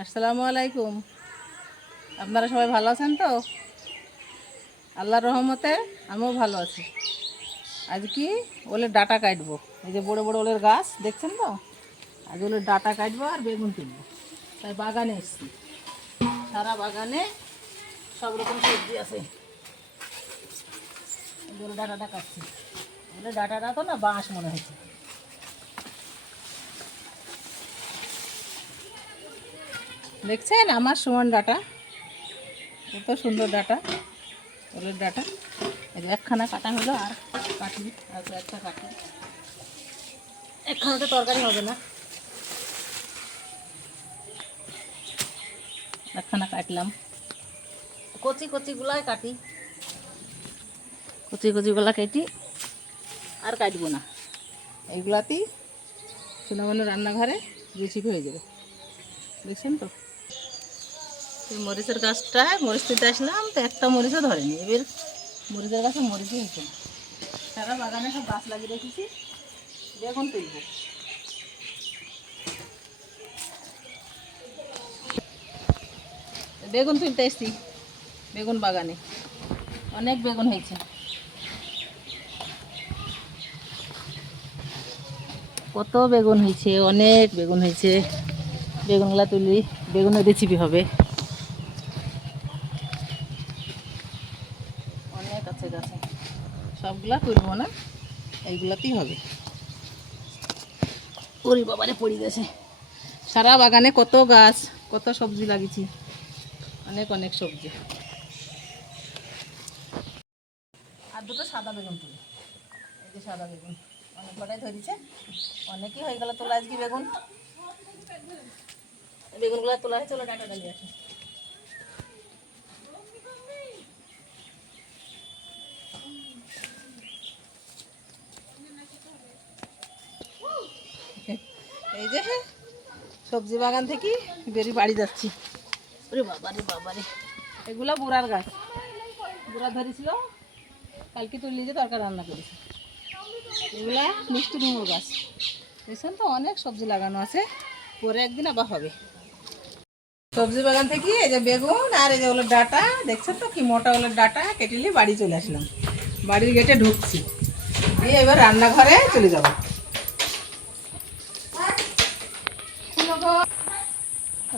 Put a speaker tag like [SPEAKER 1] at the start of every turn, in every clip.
[SPEAKER 1] আসসালামু আলাইকুম। আপনারা সবাই ভালো আছেন তো? আল্লাহর রহমতে আমিও ভালো আছি। আজ কি ওলের ডাটা কাটবো। এই যে বড় বড় ওলের গাছ, দেখছেন তো? আজ ওলের ডাটা কাটবো আর বেগুন তুলবো। তাই বাগানে এসছি। সারা বাগানে সব রকম সবজি আছে। ওলের ডাটাটা কাটছি। ওলের ডাটাটা তো না বাঁশ মনে হচ্ছে। দেখছেন আমার সমান ডাটা? কত সুন্দর ডাটা ওলের ডাটা। একখানা কাটা হলো আর কাটি আর একটা কাটি একখানা তো তরকারি হবে না। একখানা কাটলাম। কচি কচিগুলাই কাটি। কচি কচিগুলা কেটি আর কাটবো না। এইগুলাতেই সুনামনে রান্নাঘরে রেসিপি হয়ে যাবে। দেখছেন তো? মরিচের গাছটা, মরিচ তুলতে আসলাম, তো একটা মরিচও ধরেনি। এবার মরিচের গাছে মরিচই হয়েছে। সারা বাগানে সব গাছ লাগিয়ে রেখেছি। বেগুন তুলব। বেগুন তুলতে এসছি, বেগুন বাগানে। অনেক বেগুন হয়েছে। কত বেগুন হয়েছে, অনেক বেগুন হয়েছে। বেগুনগুলা তুলি বেগুনের রেসিপি হবে অনেক আছে গাছে সবগুলা তুলবো না এইগুলাতেই হবে। ওরে বাবারে পড়ে গেছে। সারা বাগানে কত গাছ কত সবজি লাগিয়েছি অনেক অনেক সবজি। আর দুটো সাদা বেগুন তুলি। এই যে সাদা বেগুন অনেক কটাই ধরেছে অনেকই হয়ে গেল তোলা আজকে বেগুন। বেগুনগুলো তোলা হয়েছে ওগুলো ডাটা ডালিয়ে আছে এই যে সবজি বাগান থেকে বেরিয়ে বাড়ি যাচ্ছি। ওরে বাবারে বাবারে এগুলো বুড়ার গাছ। বুড়া ধরেছিল, কালকে তুলে যে তরকারি রান্না করেছি এগুলা মিষ্টি ডুমুর গাছ। বুঝছেন তো, অনেক সবজি লাগানো আছে, পরে একদিন আবার হবে। সবজি বাগান থেকে এই যে বেগুন আর এই যে ওগুলো ডাটা, দেখছেন তো কি মোটা ওগুলো ডাটা কেটে নিয়ে বাড়ি চলে আসলাম। বাড়ির গেটে ঢুকছি। দিয়ে এবার রান্নাঘরে চলে যাব।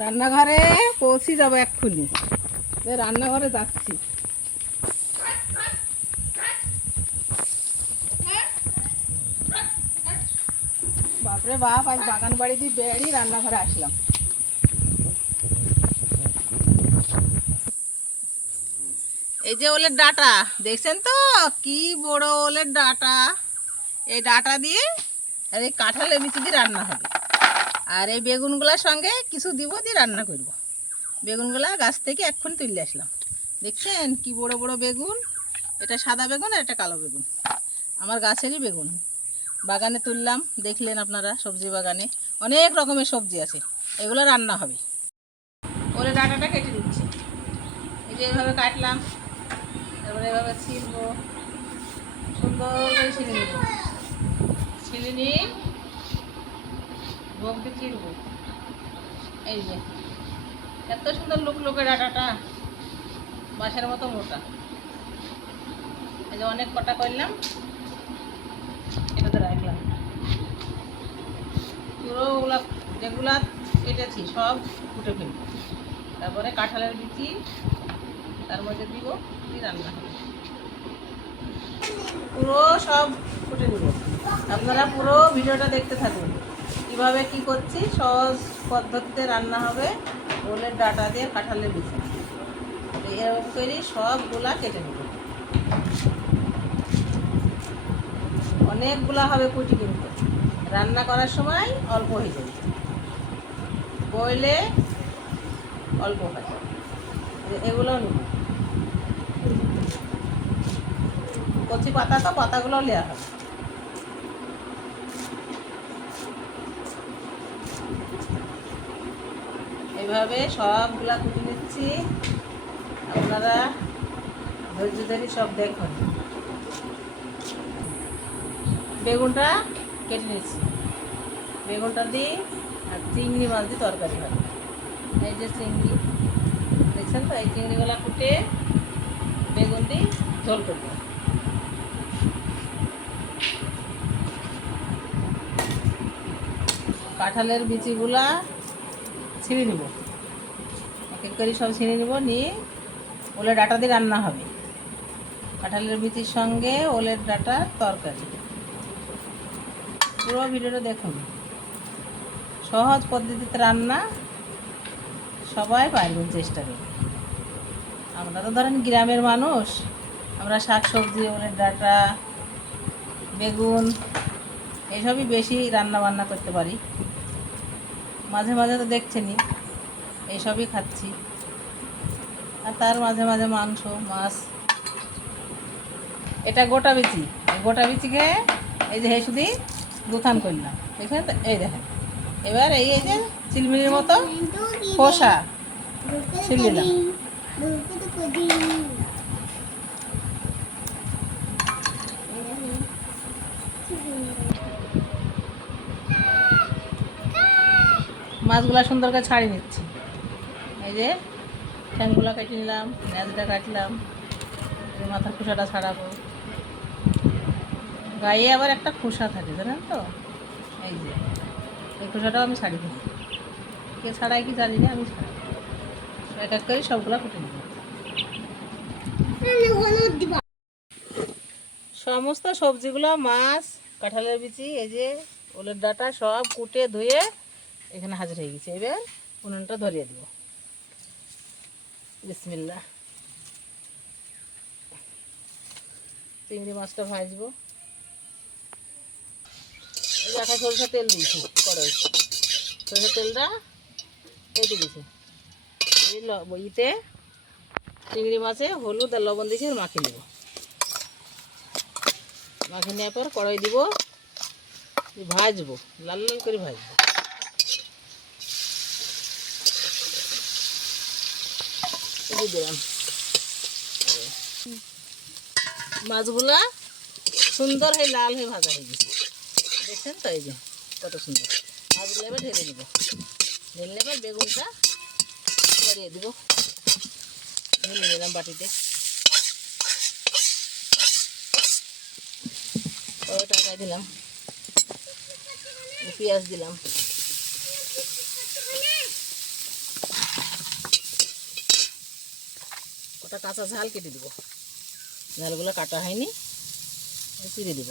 [SPEAKER 1] রান্নাঘরে পৌঁছে যাব এক্ষুনি। রান্নাঘরে যাচ্ছি। বাপরে বাপ, আজ বাগান বাড়ি দিয়ে বেড়ি রান্নাঘরে আসলাম। এই যে ওলের ডাটা, দেখছেন তো? কি বড় ওলের ডাটা। এই ডাটা দিয়ে আর এই কাঁঠালের বিচি দিয়ে রান্না হবে। আর এই বেগুনগুলোর সঙ্গে কিছু দিব দিয়ে রান্না করব। বেগুনগুলা গাছ থেকে এক্ষুনি তুলে আসলাম। দেখছেন কি বড় বড় বেগুন? এটা সাদা বেগুন আর এটা কালো বেগুন। আমার গাছেরই বেগুন। বাগানে তুললাম, দেখলেন আপনারা সবজি বাগানে। অনেক রকমের সবজি আছে। এগুলো রান্না হবে। ওরে ডাটাটা কেটে দিচ্ছি। এই যে এইভাবে কাটলাম। তারপরে এভাবে ছিলবো। সুন্দর করে ছিলে নিব। ছিলে নিয়ে বমকে চিরবো এই যে, এত সুন্দর লুক লুকে ডাটাটা বাঁশের মতো মোটা। এই যে অনেক কটা করলাম, এটাতে রাখলাম। পুরো ওগুলা যেগুলা কেটেছি, সব ফুটে ফেলব। তারপরে কাঁঠালের বিচি, তার মধ্যে দিব, দিয়ে রান্না হবে। পুরো সব ফুটে দিব আপনারা পুরো ভিডিওটা দেখতে থাকুন। কীভাবে কি করছি? সহজ পদ্ধতিতে রান্না হবে। ওলের ডাটা দিয়ে কাঁঠালের বিচি এরকম করে সবগুলা কেটে নেব। অনেকগুলা হবে কুটি কিন্তু। রান্না করার সময় অল্প হয়ে যাবে। বইলে অল্প হয় এগুলোও নেব। কচি পাতা তো, পাতাগুলোও নেওয়া হবে। এইভাবে সবগুলা কুটি নিচ্ছি। আপনারা ধৈর্য ধরে সব দেখুন। বেগুনটা কেটে নিচ্ছি। বেগুনটা দিই আর চিংড়ি মাছ দিয়ে তরকারি হবে। এই যে চিংড়ি, দেখছেন তো? এই চিংড়িগুলা কুটে বেগুন দিয়ে ঝোল করব। কাঁঠালের বিচিগুলা ছিঁড়ে নিব। এক এক করে সব ছিঁড়ে নিব, নিয়ে ওলের ডাটা দিয়ে রান্না হবে। কাঁঠালের বিচির সঙ্গে ওলের ডাটা তরকারি। পুরো ভিডিওটা দেখুন। সহজ পদ্ধতিতে রান্না সবাই পারবেন চেষ্টা করুন আমরা তো ধরেন গ্রামের মানুষ, আমরা শাক সবজি ওলের ডাটা, বেগুন, এসবই বেশি রান্না বান্না করতে পারি। মাঝে মাঝে তো দেখছেনি এইসবই খাচ্ছি। আর তার মাঝে মাঝে মাংস মাছ। এটা গোটা বিচি। গোটা বিচি খেয়ে এই যে হেসুদি দুথান করলাম। দেখেন তো এই দেখেন। এবার এই এই যে চিলমিলির মতো খোসা ছিল মাছগুলো সুন্দর করে ছাড়িয়ে নিচ্ছি। এই যে ঠ্যাংগুলো কেটে নিলাম ন্যাজটা কাটলাম মাথার খোসাটা ছাড়াবো। গায়ে আবার একটা খোসা থাকে, জানেন তো? এই যে, এই খোসাটাও আমি ছাড়ি দিই কে ছাড়াই কি জানি না, আমি ছাড়াই। এক এক করে সবগুলো কুটে নিব সমস্ত সবজিগুলো, মাছ, কাঁঠালের বিচি, এই যে, ওলের ডাটা সব কুটে ধুয়ে এখানে হাজির হয়ে গেছে। এবার উনুনটা ধরিয়ে দিব। বিসমিল্লা চিংড়ি মাছটা ভাজবো। একটা সরষের তেল দিয়েছি কড়াই সরষের তেলটা কেটে দিয়েছি। ইতে চিংড়ি মাছে হলুদ আর লবণ দিয়েছি মাখিয়ে নেব। মাখিয়ে নেওয়ার পর কড়াই দিব। ভাজবো, লাল লাল করে ভাজবো। এই দিলাম। মাছগুলা সুন্দর হয়ে লাল হয়ে ভাজা হয়ে গেছে। দেখছেন তো এই যে, কত সুন্দর। মাছগুলো এবার ঢেলে দিব ঢেলে এবার বেগুনটা ছড়িয়ে দিব। ঢেলে নিলাম বাটিতে। টাকায় দিলাম। পেঁয়াজ দিলাম। ওটা কাঁচা ঝাল কেটে দিব। ঝালগুলো কাটা হয়নি চিড়ে দিব।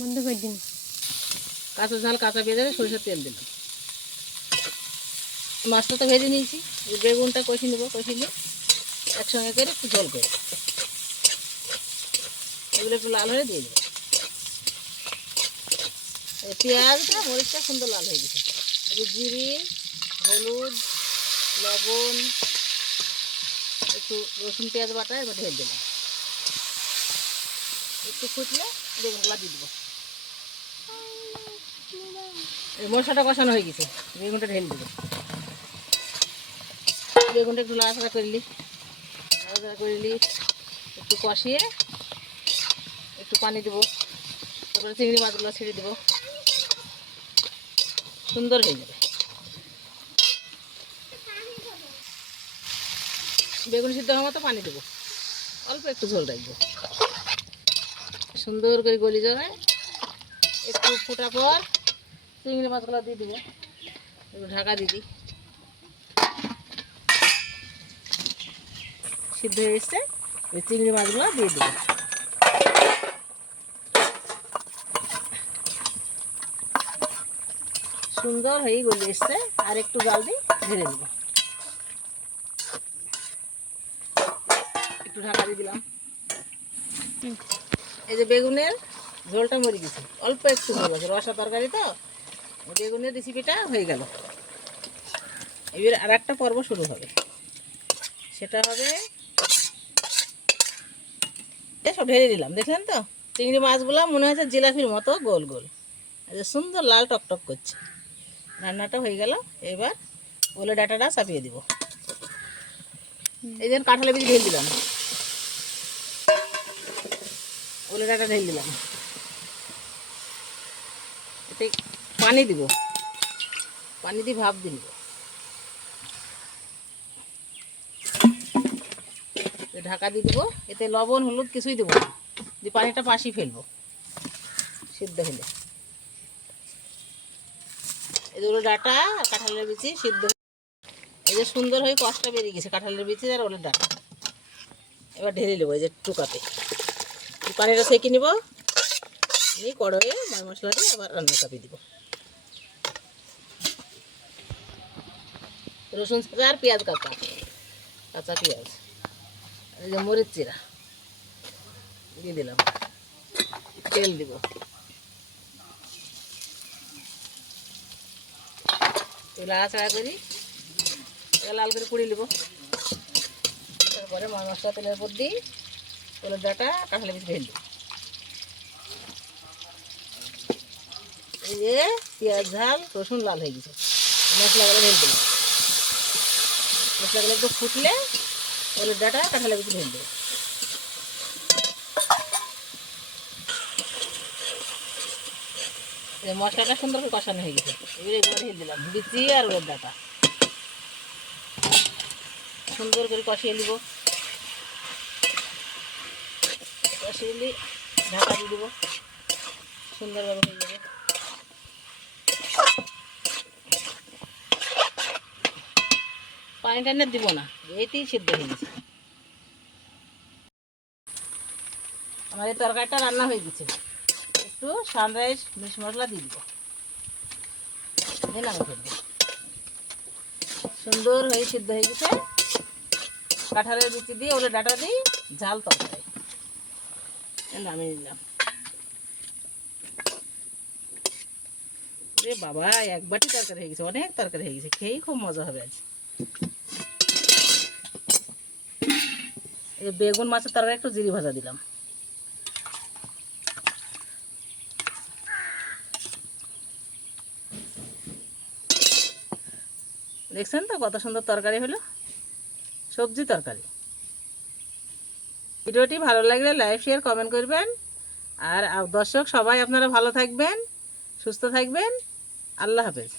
[SPEAKER 1] বন্ধ করে দিন। কাঁচা ঝাল কাঁচা ভেজে সরিষার তেল দিলাম। মাছটা তো ভেজে নিয়েছি বেগুনটা কষি নেব কষি নিয়ে একসঙ্গে করে একটু ঝোল করে এগুলো একটু লাল হয়ে দিয়ে দেবো। পেঁয়াজটা মরিচটা সুন্দর লাল হয়ে গেছে। জিরি হলুদ লবণ একটু রসুন, পেঁয়াজ বাটা এবার ঢেলে দিলাম একটু ফুটলে বেগুনগুলো দিয়ে দেবো। মশলাটা কষানো হয়ে গেছে, বেগুনটা ঢেলে দেবো। বেগুনটা একটু লাড়াচাড়া করলি লাড়াচাড়া করলি একটু কষিয়ে একটু পানি দেবো। তারপরে চিংড়ি মাছগুলো ছেড়ে দেবো। সুন্দর হয়ে যাবে। বেগুন সিদ্ধ হওয়ার মতো পানি দেবো। অল্প একটু ঝোল রাখব। সুন্দর করে গলি যাবে। একটু ফোটা পর চিংড়ি মাছগুলো দিয়ে দেবো। একটু ঢাকা দিয়ে দিই। সিদ্ধ হয়ে এসছে ওই চিংড়ি মাছগুলো দিয়ে দেবো। সুন্দর হয়ে গলি এসছে। আর একটু জাল দিই ঢেলে নেব একটু ঢাকা দিয়ে দিলাম। এই যে বেগুনের ঝোলটা মরে গেছে। অল্প একটু ঝোল আছে, রসা তরকারি তো। বেগুনের রেসিপিটা হয়ে গেল। এবার আর একটা পর্ব শুরু হবে। সেটা হবে সব ঢেলে দিলাম, দেখলেন তো? চিংড়ি মাছগুলো মনে হচ্ছে জিলাপির মতো গোল গোল। আর সুন্দর লাল টকটক করছে। রান্নাটা হয়ে গেল, এবার ওলে ডাটাটা চাপিয়ে দিব। এই যে কাঁঠালে বীজ ঢেলে দিলাম। ওলে ঢেলে দিলাম। এতে পানি দিব। পানি দিয়ে ভাপ দিব ঢাকা দিয়ে দেবো। এতে লবণ, হলুদ কিছুই দেবো না। দিয়ে পানিটা পাশি ফেলব। সিদ্ধ হলে এগুলো ডাটা কাঁঠালের বিচি সিদ্ধ এই যে সুন্দর হয়ে কষ্টটা বেরিয়ে গেছে, কাঁঠালের বিচি আর ওলের ডাটা। এবার ঢেলে নেব এই যে টুকাতে। পানিটা সেঁকে নিব। নিয়ে কড়াইয়ে ময় মশলা দিয়ে আবার রান্না চাপিয়ে দিব। রসুন ছাঁচা আর পেঁয়াজ কাঁচা। কাঁচা পেঁয়াজ। এই যে মরিচ চিরা। দিয়ে দিলাম। তেল দিব। তেল আড়াচাড়া করি। তেল লাল করে পুড়িয়ে নেব। তারপরে ময় মশলা তেলের উপর দিই। তেলের ডাটা কাঁঠালের ভিতরে ঢেলে এই যে পেঁয়াজ, ঝাল, রসুন লাল হয়ে গেছে। মশলাগুলো দিলাম মশলাগুলো একটু ফুটলে ওলের ডাটা কাঁঠালের ঢেলে দেবো মশলাটা সুন্দর করে কষানো হয়ে গেছে। এবারে এগুলো ঢেলে দিলাম বিচি আর ওলের ডাটা সুন্দর করে কষিয়ে নিব। কষিয়ে নিয়ে ঢাকা দিয়ে দেবো। সুন্দরভাবে হয়ে যাবে। পানি টানি দিব না এইতেই সিদ্ধ হয়ে গেছে। আমার এই তরকারিটা রান্না হয়ে গেছে। একটু সানরাইজ মিশ মশলা দিয়ে দিব। দিলাম সুন্দর হয়ে সিদ্ধ হয়ে গেছে। কাঁঠালের বিচি দিয়ে ওলে ডাটা দিই ঝাল তরকারি। আমি নিলাম। রে বাবা, এক বাটি তরকারি হয়ে গেছে, অনেক তরকারি হয়ে গেছে, খেয়েই খুব মজা হবে আজ। বেগুন মাছের তরকারি একটু জিরি ভাজা দিলাম। দেখছেন তো কত সুন্দর তরকারি হলো? সবজি তরকারি। ভিডিওটি ভালো লাগলে লাইক শেয়ার কমেন্ট করবেন। আর দর্শক সবাই আপনারা ভালো থাকবেন, সুস্থ থাকবেন। আল্লাহ হাফেজ।